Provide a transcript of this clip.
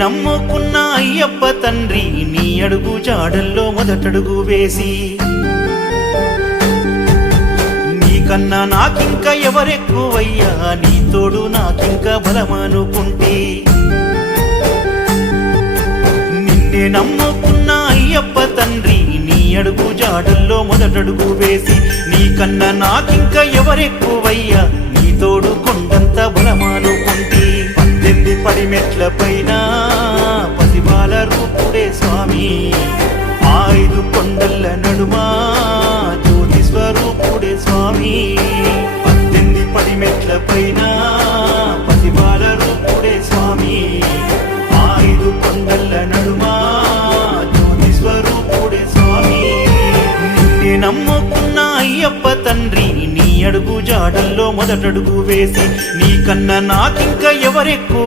నమ్ముకున్న అయ్యప్ప తండ్రి నీ అడుగు జాడల్లో మొదటడుగు వేసి నీకన్నా నాకింక ఎవరెక్కువయ్యా నీ తోడు నాకింక బలమనుకుంటే నిన్నే నమ్ముకున్న అయ్యప్ప తండ్రి నీ అడుగు జాడల్లో మొదటడుగు వేసి నీకన్నా నాకింక ఎవరెక్కువయ్యా నీ తోడు కొండంత బలమనుకుంటే 18 పడిమెట్ల పైన పసిబాల రూపుడే స్వామి 5 కొండల నడుమా జ్యోతి స్వరూపుడే స్వామి 18 పడిమెట్ల పైన పసిబాల రూపుడే స్వామి 5 కొండల నడుమా జ్యోతి స్వరూపుడే స్వామి నిన్నే నమ్ముకున్న అయ్యప్ప తండ్రి నీ అడుగు జాడల్లో మొదటడుగు వేసి నీకన్నా నాకింక ఎవరెక్కువ